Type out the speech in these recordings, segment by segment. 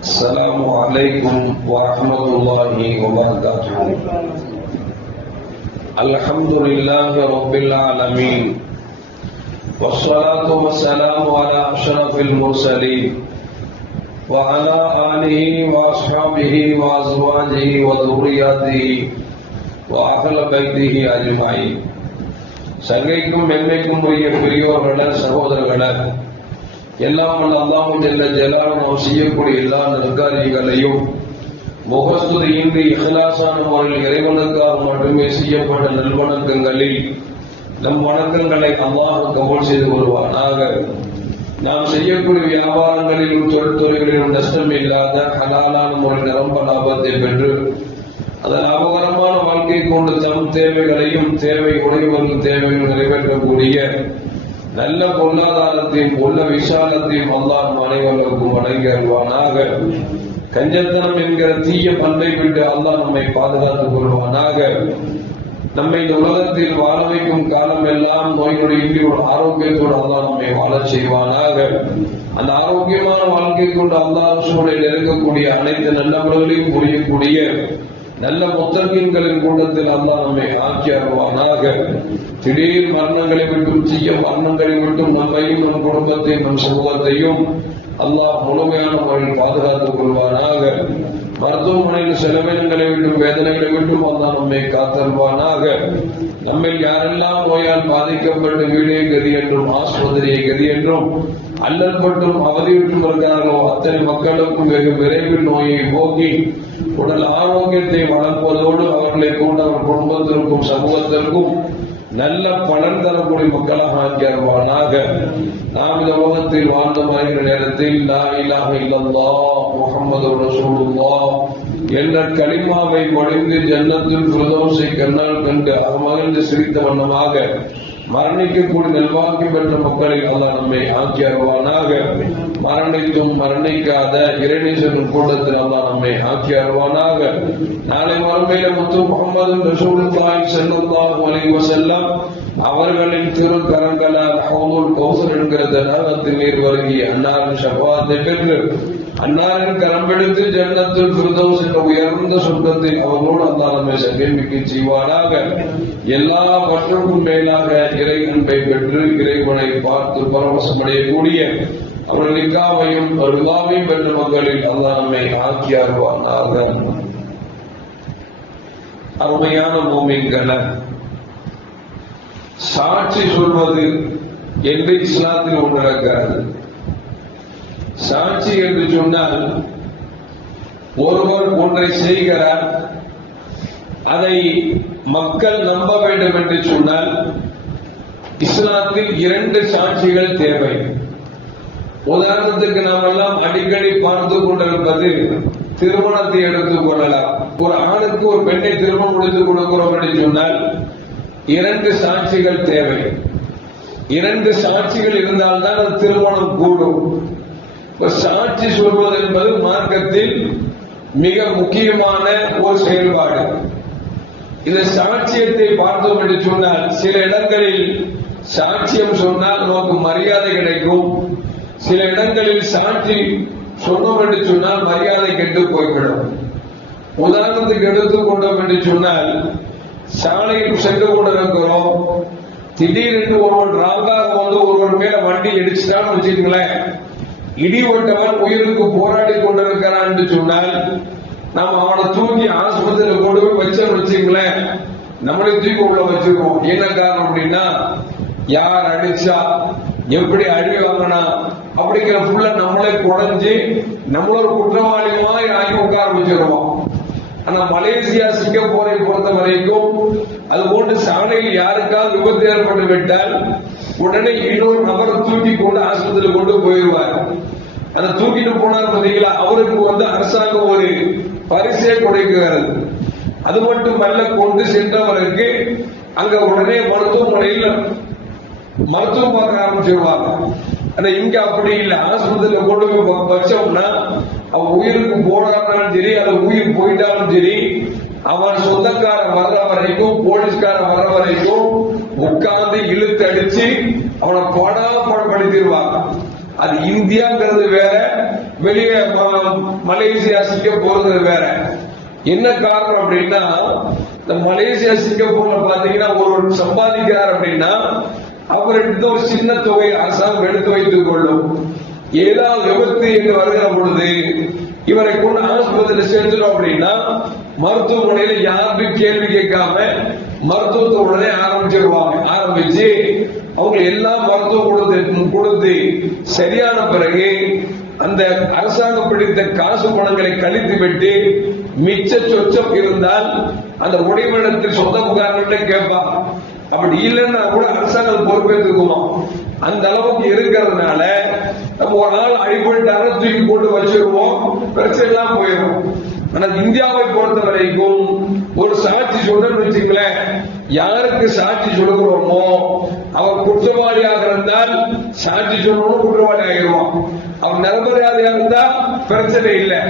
السلام عليكم ورحمة الله وبركاته. الحمد لله رب العالمين والصلاة والسلام على أشرف المرسلين وعلى آله وأصحابه وأزواجه وذرياته وأهل بيته أجمعين. சங்கைக்கும் மென்மைக்கும் உரிய பெரியோர்கள சகோதரர்கள, எல்லாம் அல்லாஹ் ஜல்ல ஜலாலுஹு செய்யக்கூடிய எல்லா நற்காரியங்களையும் முகஸ்துதியின்றி இஹ்லாஸான முறையில் இறைவனுக்காக மட்டுமே செய்யப்பட்ட நல்வணக்கங்களில் நம் வணக்கங்களை அல்லாஹ் கபூல் செய்து கொள்வானாக. நாம் செய்யக்கூடிய வியாபாரங்களிலும் தொழில்துறைகளிலும் நஷ்டம் இல்லாத ஹலாலான முறை நிரம்ப லாபத்தை பெற்று அதன் லாபகரமான வாழ்க்கை கொண்டு தம் தேவைகளையும் தேவை உடையவர்கள் தேவைகள் நிறைவேற்றக்கூடிய நல்ல பொருளாதாரத்தையும் உள்ள விசாலத்தையும் அல்லாஹ் அனைவருக்கும் வழங்கி அருள்வானாக. கஞ்சத்தனம் என்கிற தீய பண்பை விட்டு அல்லாஹ் நம்மை பாதுகாத்துக் கொள்வானாக. நம்மை இந்த உலகத்தில் வாழ வைக்கும் காலம் எல்லாம் நோய்நொடியின்றி ஒரு ஆரோக்கியத்தோடு அல்லாஹ் நம்மை வாழச் செய்வானாக. அந்த ஆரோக்கியமான வாழ்க்கை கொண்டு அல்லாஹ் சூழலில் இருக்கக்கூடிய அனைத்து நல்லவர்களையும் புரியக்கூடிய நல்ல முத்தகீன்களின் கூட்டத்தில் அல்லாஹ் நம்மை ஆக்கி அருள்வானாக. திடீர் மரணங்களை விட்டும் தீய மரணங்களை விட்டும் நம்மையும் நம் குடும்பத்தையும் நம் சமூகத்தையும் அல்லாஹ் முழுமையான முறையில் பாதுகாத்துக் கொள்வானாக. மருத்துவமனையில் செலவினங்களை விட்டும் வேதனைகளை விட்டும் அல்லாஹ் நம்மை காத்தருள்வானாக. நம்மில் யாரெல்லாம் நோயால் பாதிக்கப்பட்டு வீடே கதி என்றும் ஆஸ்பத்திரியை கதி என்றும் அல்லற்பட்டும் அவதியுற்றும் இருக்கிறார்களோ அத்தனை மக்களுக்கும் வெகு விரைவில் நோயை போக்கி உடல் ஆரோக்கியத்தை வளர்ப்பதோடு அவர்களை கொண்டு அவர் குடும்பத்திற்கும் சமூகத்திற்கும் நல்ல பலன் தரக்கூடிய மக்களாக ஆக்கி அருள்வானாக. நாம் இந்த உலகத்தில் வாழ்ந்து வருகிற நேரத்தில் லா இலாஹ இல்லல்லாஹ் முஹம்மது ரசூலுல்லாஹ் என்ற கலிமாவை மொழிந்து ஜன்னத்துல் ஃபிர்தௌஸை கண்ணால் கண்டு மகிழ்ந்து சிரித்த வண்ணமாக மரணிக்கக்கூடிய நல்வாக்கி பெற்ற மக்களில் அல்லாஹ் நம்மை ஆக்கி அருள்வானாக. மரணித்தும் மரணிக்காத இறைநேசரின் கூட்டத்தில் அல்லாஹ் நம்மை ஆக்கி அருள்வானாக. நாளை மறுமையில முத்து முஹம்மது ரசூலுல்லாஹி ஸல்லல்லாஹு அலைஹி வஸல்லம் அவர்களின் திருக்கரங்களால் ஹவுதுல் கௌசர் என்கிற தடாகத்தில் நீர் வருகி அன்னாரின் ஷஃபாஅத்தை பெற்று அன்னாரின் கரம்பெடுத்து ஜன்னத்துல் ஃபிர்தௌஸ் என்ற உயர்ந்த சொர்க்கத்தில் அவர்களோடு அல்லாஹ் நம்மை சங்கமிக்க செய்வானாக. எல்லா மற்றற்கும் மேலாக இறை அன்பை பெற்று இறைவனை பார்த்து பரவசமடையக்கூடிய அவர்கள் நிக்காவையும் ரிதாவையும் பெற்ற மக்களில் அல்லாஹ் நம்மை ஆக்கி அருள்வானாக. அருமையான மூமின்கள, சாட்சி சொல்வது என்று இஸ்லாத்தில் ஒன்று இருக்கிறது. சாட்சி என்று சொன்னால் ஒருவர் ஒன்றை செய்கிறார், அதை மக்கள் நம்ப வேண்டும் என்று சொன்னால் இஸ்லாத்தில் இரண்டு சாட்சிகள் தேவை. உதாரணத்துக்கு நாம் எல்லாம் அடிக்கடி பார்த்து கொண்டிருப்பது திருமணத்தை எடுத்துக் கொள்ளலாம். ஒரு ஆணுக்கு ஒரு பெண்ணை திருமணம் முடித்துக் கொடுக்கிறோம் என்று சொன்னால் இரண்டு சாட்சிகள் தேவை. இரண்டு சாட்சிகள் இருந்தால்தான் அது திருமணம் கூடும். சாட்சி சொல்வது என்பது மார்க்கத்தில் மிக முக்கியமான ஒரு செயல்பாடு. இந்த சாட்சியத்தை பார்த்தோம் என்று சொன்னால் சில இடங்களில் சாட்சியம் சொன்னால் நமக்கு மரியாதை கிடைக்கும், சில இடங்களில் சாட்சி சொன்னோம் என்று சொன்னால் மரியாதை கெட்டு போய்விடும். உதாரணத்துக்கு எடுத்துக் கொண்டோம் என்று சொன்னால் சாலையில் சென்று கொண்டிருக்கிறோம், திடீரென்று ஒருவன் ராங்காக வந்து ஒருவன் மேல வண்டி இடிச்சுட்டான்னு வச்சுக்கங்களேன், இடி ஓட்டவன் உயிருக்கு போராடி கொண்டிருக்கிறான் என்று சொன்னால் நாம் அவனை தூக்கி ஆஸ்பத்திரியில் கொண்டு போய் வச்சோம் வச்சுங்களேன், நம்மளை தூக்கி உள்ள வச்சிருக்கோம். என்ன காரணம் அப்படின்னா யார் அடிச்சா, எப்படி அடி வாங்கினா அப்படிங்கிற ஃபுல்ல நம்மளே குறைஞ்சு நம்மளோட குற்றவாளிகளாய் ஆகி உட்கார வச்சிருவோம். ஆனா மலேசியா சிங்கப்பூரை பொறுத்த வரைக்கும் அது போன்று சாலையில் யாருக்காவது விபத்து ஏற்பட்டு விட்டால் உடனே இன்னொரு நபரை தூக்கி கொண்டு ஆஸ்பத்திரியில் கொண்டு போயிடுவார். அதை தூக்கிட்டு போனார் பார்த்தீங்களா, அவருக்கு வந்து அரசாங்கம் ஒரு பரிசை கொடுக்கிறது. அது மட்டுமல்ல, கொண்டு சென்றவருக்கு அங்க உடனே மருத்துவமனையில் மருத்துவம் பார்க்க ஆரம்பிச்சிருவாங்க. ஆனா இங்க அப்படி இல்லை. ஆஸ்பத்திரியில கொண்டு போய் வச்சோம்னா அவன் உயிருக்கு போனாலும் சரி, அது உயிர் போயிட்டாலும் சரி, அவன் சொந்தக்காரன் வர்ற வரைக்கும் போலீஸ்காரன் வர்ற வரைக்கும் உட்கார்ந்து இழுத்து அடிச்சு அவனை படாப்படுத்திடுவாங்க. அது இந்தியாங்கிறது வேற, வெளியே மலேசியா சிங்கப்பூர் வேற. என்ன காரணம் அப்படின்னா, இந்த மலேசியா சிங்கப்பூர்ல பாத்தீங்கன்னா ஒரு சம்பாதிக்கிறார் அப்படின்னா அவர்கிட்ட ஒரு சின்ன தொகை அரசாங்கம் எடுத்து வைத்துக் கொள்ளும். ஏதாவது விபத்து என்று வருகிற பொழுது இவரை கொண்டு ஆஸ்பத்திரியில் சேர்த்துடும் அப்படின்னா மருத்துவமனையில யாருக்கும் கேள்வி கேட்காம மருத்துவத்தை உடனே ஆரம்பிச்சு அவங்க எல்லா மருத்துவம் கொடுத்து சரியான பிறகு அந்த அரசாங்கம் பிடித்த காசு பணங்களை கழித்து விட்டு மிச்ச சொச்சம் இருந்தால் அந்த உடைமையிடத்தில் சொந்தக்காரர்கிட்ட கேட்பான். அப்படி இல்லைன்னா கூட அரசாங்கம் பொறுப்பேற்றுக்குமா. அந்த அளவுக்கு இருக்கிறதுனால நம்ம ஒரு நாள் அடிபட்டாங்க தூக்கி போட்டு வச்சிருவோம், பிரச்சனை எல்லாம் போயிடும். ஆனா இந்தியாவை பொறுத்த வரைக்கும் ஒரு சாட்சி சொல்றேன்னு வச்சுங்களேன், யாருக்கு சாட்சி சொல்லுகிறோமோ அவர் குற்றவாளியாக இருந்தால் சாட்சி சொல்லணும், குற்றவாளி ஆகிடுவான். அவர் நிரபராதியாக இருந்தா பிரச்சனை இல்லை.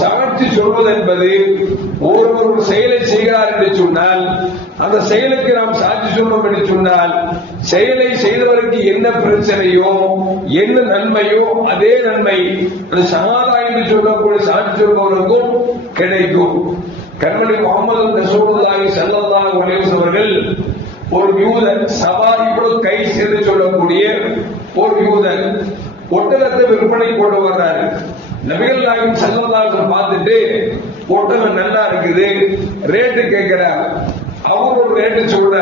சாட்சி சொல்வது என்பது ஒருவர் ஒரு செயலை செய்கிறார் என்று சொன்னால் அந்த செயலுக்கு நாம் சாட்சி சொல்றோம் என்று சொன்னால் செயலை செய்தவருக்கு என்ன பிரச்சனையோ என்ன நன்மையோ அதே நன்மை அந்த ஷஹாதா என்று சொல்லக்கூடிய சாட்சி சொல்பவருக்கும் கிடைக்கும். கண்மணி முஹம்மது ரசூலுல்லாஹி ஸல்லல்லாஹு அலைஹி வஸல்லம் அவர்கள் ஒரு யூதன் சபா இப்னு கைஸ் என்று சொல்லக்கூடிய ஒரு யூதன் ஒட்டகத்தை விற்பனை கொண்டு வர்றாரு. நபிகள் நாயகம் ஸல்லல்லாஹு அலைஹி வஸல்லம் பார்த்துட்டு ஒட்டகம் நல்லா இருக்குது ரேட்டு கேட்கிறார். அவர் ஒரு ரேட்டு சொல்ற,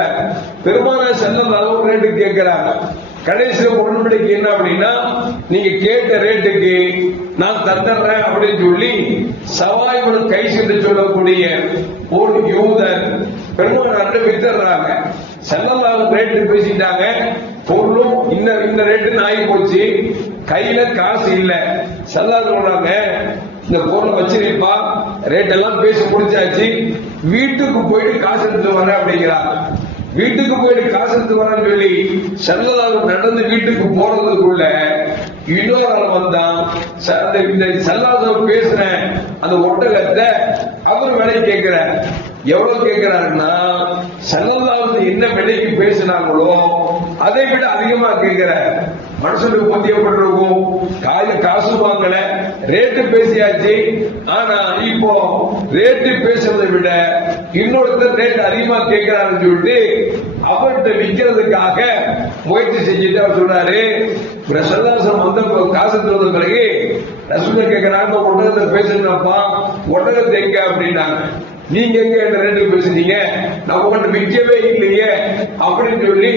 பெருமானார் ஸல்லல்லாஹு ஒரு ரேட்டு கேட்கிறார். கடைசியில் உடன்படிக்கை என்ன அப்படின்னா, நீங்க கேட்ட ரேட்டுக்கு நான் தந்துடுறேன் அப்படின்னு சொல்லி சவாய்புல் கைஸ் என்று சொல்லக்கூடிய ஒரு யூதர் பெருமானார்ட்ட வித்துறாங்க. ஸல்லல்லாஹு ரேட்டு பேசிட்டாங்க, பொருளும் இந்த ரேட்டு ஆகி போச்சு, கையில காசு இல்ல. ஸல்லல்லாஹு சொல்றாங்க, இந்த பொருளை வச்சிருப்பா, ரேட் எல்லாம் பேசி முடிச்சாச்சு, வீட்டுக்கு போயிட்டு காசு எடுத்து வரேன் அப்படிங்கிறாங்க. வீட்டுக்கு போயிட்டு காசு எடுத்து வரேன்னு சொல்லி ஸல்லல்லாஹு நடந்து வீட்டுக்கு போறதுக்குள்ள இன்னொரு ஆள் வந்தான். ஸல்லல்லாஹு பேசுற அந்த ஒட்டகத்தை அவர் விலை கேட்கிறார். எவ்வளவு கேட்கிறாருன்னா ஸல்லல்லாஹு என்ன விலைக்கு பேசினாங்களோ அதை விட அதிகமா கேட்கிறார். மனுஷனுக்கு பத்தியப்பட்டிருக்கும், காசு வாங்கல, ரேட்டு பேசியாச்சு. ஆனா இப்போ ரேட்டு பேசுறதை விட இன்னொருத்தர் ரேட் அதிகமா கேட்கிறாருன்னு சொல்லிட்டு அவர்கிட்ட விற்கிறதுக்காக முயற்சி செஞ்சுட்டு அவர் சொல்றாரு. ஸல்லல்லாஹு வந்த காசு தந்த பிறகு ரசூலை கேட்கிறாங்க, ஒட்டகத்தை பேசுனாப்பா, ஒட்டகத்தை எங்க அப்படின்னாங்க. நீங்க எங்க என்ற ரேட்டு பேசுனீங்க, நான் உங்கள்கிட்ட விற்கவே இல்லையே அப்படின்னு சொல்லி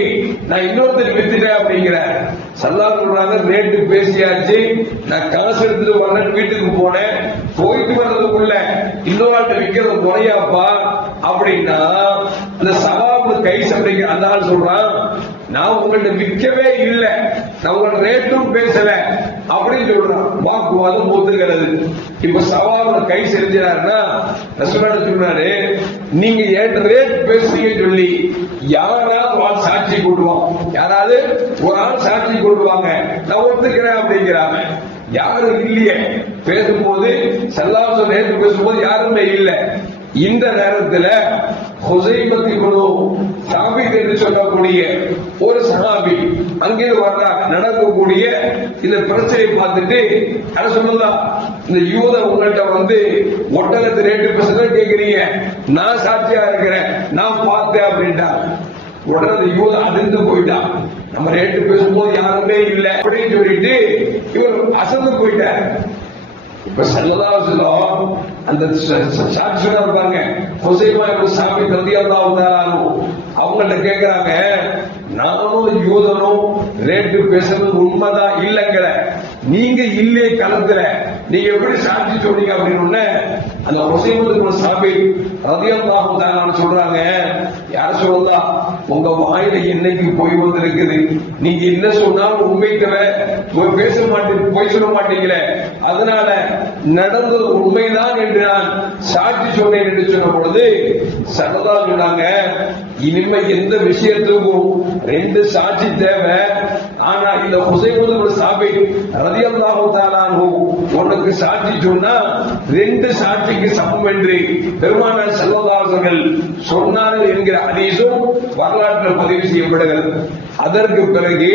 நான் இன்னொருத்தர் வித்துட்டேன் அப்படிங்கிற. ஸல்லல்லாஹு சொல்றாங்க, ரேட்டு பேசியாச்சு, நான் காசு எடுத்துட்டு வரேன், வீட்டுக்கு போனேன், போயிட்டு வர்றதுக்குள்ள இன்னொரு விற்கிறது முறையாப்பா அப்படின்னா அந்த சவாபு கைஸ் அப்படிங்கிற அந்த ஆள் சொல்றான், நான் உங்கள்கிட்ட விற்கவே இல்லை, நான் உங்களோட ரேட்டும் பேசல அப்படின்னு சொல்றான். வாக்குவாதம் மூத்துகிறது. இப்ப சவாபு கை செஞ்சாருன்னா ரசூலுல்லாஹி சொன்னாரு, நீங்க ஏற்ற ரேட் பேசுறீங்கன்னு சொல்லி யாராவது சாட்சி கூட்டுவாங்க, யாராவது ஒரு ஆள் சாட்சி கூட்டுவாங்க, நான் ஒத்துக்கிறேன் அப்படிங்கிறாங்க. யாரும் இல்லையே பேசும்போது ஸல்லல்லாஹு ரேட் பேசும்போது யாருமே இல்லை. இந்த நேரத்தில் ஹுஸைபத் இப்னு சாபித் என்று சொல்லக்கூடிய ஒரு சஹாபி அங்கே வர்றார். நடக்கக்கூடிய இந்த பிரச்சனையை பார்த்துட்டு ரசூலுல்லாஹ், இந்த யூத உங்கள்கிட்ட வந்து ஒட்டகத்து ரேட்டு பேசுறத கேட்கிறீங்க, நான் சாட்சியா இருக்கிறேன், நான் பார்த்தேன் அப்படின்ட்டா. உடனே யூத அதிர்ந்து போயிட்டான். நம்ம ரேட்டு பேசும்போது யாருமே இல்லை அப்படின்னு சொல்லிட்டு இவர் அசந்து போயிட்டார். இப்ப ஸல்லல்லாஹு அலைஹி வஸல்லம் அந்த சாட்சி சொல்றாங்க, ஹுஸைமா இப்னு சாபித் ரலியல்லாஹு தஆலா அவங்கள்ட்ட கேட்கிறாங்க, நானும் யூதனும் ரேட்டு பேசுறது உண்மைதான் இல்லைங்கிற, நீங்க இல்லையே களத்துல, நீங்க எப்படி சாட்சி சொல்றீங்க அப்படின்னு அந்த ஹுஸைமா இப்னு சாபித் ரலியல்லாஹு தஆலா சொல்றாங்க, யார சொல்லலாம், உங்க வாயில என்னைக்கு போய் வந்திருக்குது, நீங்க என்ன சொன்னாலும் உண்மை தவிர பேச மாட்டீங்க, போய் சொல்ல மாட்டீங்களே, அதனால நடந்தது உண்மைதான் என்று நான் சாட்சி சொன்னேன் என்று சொன்ன பொழுது ஸல்லல்லாஹு சொன்னாங்க, இனிமே எந்த விஷயத்துக்கும் ரெண்டு சாட்சி தேவை, ஆனா இந்த ஹுசைன் சாபித் ரலியல்லாஹு தஆலா அன்ஹு உனக்கு சாட்சி சொன்னா 2 சாட்சிக்கு சமம் என்று பெருமானார் ஸல்லல்லாஹு அலைஹி வஸல்லம் சொன்னார்கள் என்கிற ஹதீஸும் வரலாற்றில் பதிவு செய்யப்படுகிறது. அதற்கு பிறகு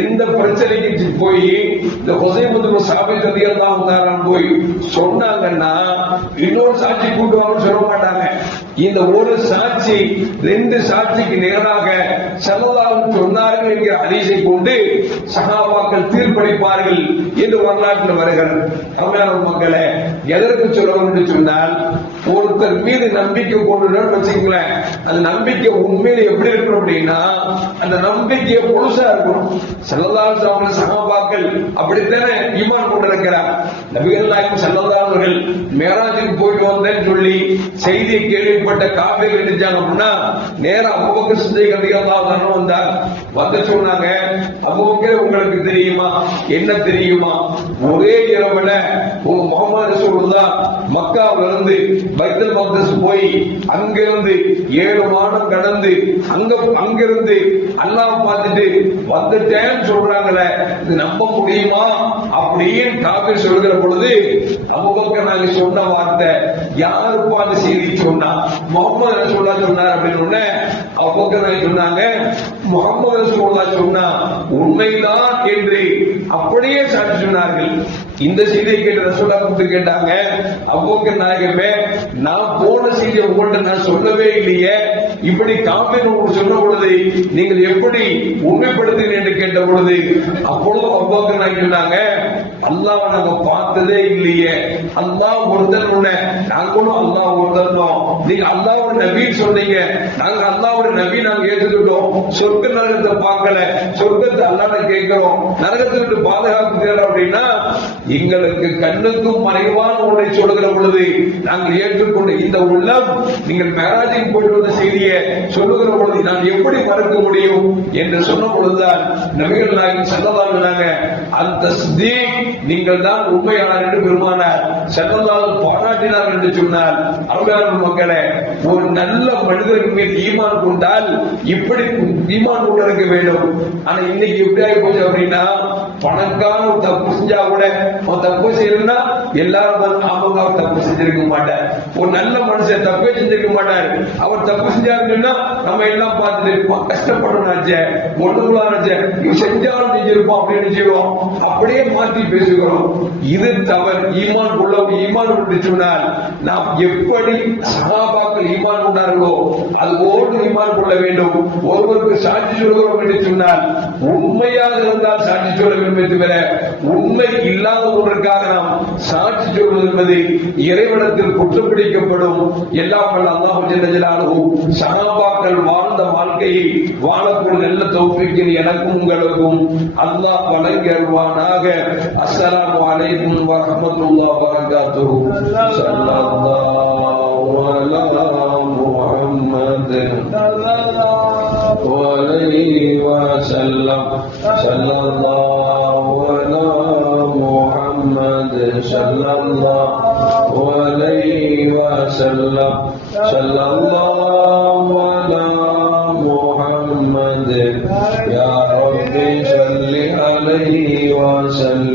எந்த பிரச்சனைக்கு போய் இந்த ஹுசைன் சாபித் ரலியல்லாஹு தஆலா போய் சொன்னாங்கன்னா இன்னொரு சாட்சி கூட்டு வாங்கன்னு சொல்ல மாட்டாங்க. இந்த ஒரு சாட்சி 2 சாட்சிக்கு நிகராக ஸல்லல்லாஹு சொன்னார்கள் என்கிற ஹதீஸை கொண்டு சஹாபாக்கள் தீர்ப்பளிப்பார்கள் என்று வரலாற்றில் வருகிறது. அருமையான மக்களே, எதற்கு சொல்லணும் என்று சொன்னால், ஒருத்தர் மீது நம்பிக்கை கொண்டுன்னு வச்சுக்கங்களேன், அந்த நம்பிக்கை உண்மையில எப்படி இருக்கணும் அப்படின்னா அந்த நம்பிக்கை முழுசா இருக்கணும். ஸல்லல்லாஹு அலைஹி வஸல்லம் சஹாபாக்கள் அப்படித்தானே ஈமான் கொண்டிருக்கிறார். நபிகள் நாயகம் ஸல்லல்லாஹு அலைஹி வஸல்லம் மேராஜுக்கு போயிட்டு வந்தேன்னு சொல்லி செய்தியை கேள்விப்பட்ட காபிர்கள் நினைச்சாங்க அப்படின்னா நேரா அபூபக்கர் சித்திக் ரலியல்லாஹு அன்ஹு வந்தார். வந்து சொன்னாங்க, அபூபக்கர் உங்களுக்கு தெரியுமா, என்ன தெரியுமா, ஒரே இரவுல முஹம்மது ரசூலுல்லாஹ் மக்காவிலிருந்து பைத்துல் மக்தஸ் போய் அங்கிருந்து 7 மாதம் கடந்து அங்கிருந்து அல்லாஹ் பார்த்துட்டு வந்துட்டேன்னு சொல்றாங்களே, இது நம்ப முடியுமா அப்படின்னு காபிர் சொல்கிற பொழுது அபூபக்கர் நாங்க சொன்ன வார்த்தை, யாருப்பா அந்த செய்தி சொன்னா, முஹம்மது ரசூலுல்லாஹ் சொன்னார் அப்படின்னு அபூபக்கர் நாங்க சொன்னாங்க, முஹம்மது ரசூலுல்லாஹ் சொன்னா உண்மைதான் என்று அப்படியே சாட்சி சொன்னார்கள். இந்த செய்தியை கேட்டு ரசூலுல்லாஹ் கேட்டாங்க, அபூபக்கர் நாயகமே, நான் போன செய்தியை உங்கள்கிட்ட நான் சொல்லவே இல்லையே, இப்படி காபிர் உங்களுக்கு சொன்ன பொழுது நீங்கள் எப்படி உண்மைப்படுத்துகிறீர்கள் என்று கேட்ட பொழுது அப்பொழுது அபூபக்கர் நாயகம் சொன்னாங்க, அல்லாஹ்வை நாங்க பார்த்ததே இல்லையே, அல்லாஹ் ஒருத்தன் உன்ன, நாங்களும் அல்லாஹ் ஒருத்தன் தான், நீங்க அல்லாஹ்வோட நபின்னு சொன்னீங்க, நாங்க அல்லாஹ்வோட நபி நாங்க ஏற்றுக்கிட்டோம், சொர்க்க நரகத்தை பார்க்கல, சொர்க்கத்தை அல்லாஹ்ட்ட கேட்கிறோம், நரகத்தை விட்டு பாதுகாப்பு தேடுறோம் அப்படின்னா எங்களுக்கு கண்ணுக்கும் மறைவான ஒன்றை சொல்லுகிற பொழுது நாங்கள் ஏற்றுக்கொண்ட இந்த உள்ளம் நீங்கள் மேராஜுக்கு போயிட்டு வந்த செய்தியை சொல்லுகிற பொழுது நான் எப்படி மறுக்க முடியும் என்று சொன்ன பொழுதுதான் நபிகள் நாயகம் ஸல்லல்லாஹு அலைஹி வஸல்லம் அந்த தஸ்தீக் நீங்கள் தான் உண்மையாளர் என்று பெருமானார் ஸல்லல்லாஹு பாராட்டினார் என்று சொன்னார். அருமையான மக்களே, ஒரு நல்ல மனிதருக்கு மீது ஈமான் கொண்டால் இப்படி ஈமான் கொண்டிருக்க வேண்டும். ஆனா இன்னைக்கு எப்படி ஆகி போச்சு அப்படின்னா, பணக்கான ஒரு தப்பு செஞ்சா கூட தப்பு செய்யணும்னா எல்லாரும் அவங்க தப்பு செஞ்சிருக்க மாட்டார். ஒரு நல்ல மனுஷன் தப்பே செஞ்சிருக்க மாட்டார். அவர் தப்பு செஞ்சாருன்னா நம்ம எல்லாம் பார்த்துட்டு இருப்போம், கஷ்டப்படணும்னாச்சே, ஒண்ணுங்களாச்சே, இது செஞ்சாலும் செஞ்சிருப்போம் அப்படின்னு செய்வோம், அப்படியே மாற்றி பேசுகிறோம். இது தவறு. ஈமான் கொள்ள ஈமான் கொண்டு சொன்னால் நாம் எப்படி சஹாபாக்கள் ஈமான் கொண்டார்களோ அது ஓடு ஈமான் கொள்ள வேண்டும். ஒருவருக்கு சாட்சி சொல்கிறோம் என்று சொன்னால் உண்மையாக இருந்தால் சாட்சி சொல்ல வேண்டும் தவிர உண்மை இல்லாத ஒன்றுக்காக நாம் சாட்சி சொல்வது என்பது இறைவனத்தில் குற்றப்பிடிக்கப்படும். எல்லாம் வல்ல அல்லாஹ் ஜல்ல ஜலாலுஹு சஹாபாக்கள் வாழ்ந்த வாழ்க்கையை வாழக்கூடிய நல்ல தௌஃபீக் எனக்கும் உங்களுக்கும் அல்லாஹ் வழங்கி அருள்வானாக. அஸ்ஸலாமு அலைக்கும் வ ரஹ்மத்துல்லாஹி வ பரகாத்துஹு. ஸல்லல்லாஹு அலா முஹம்மத் அலைஹி வஸல்லம். ஸல்லல்லாஹு அலா முஹம்மத் ஸல்லல்லாஹு அலைஹி வஸல்லம். ஸல்லல்லாஹு அலா முஹம்மத் யா ரப்பி ஸல்லி அலைஹி வஸல்லம்.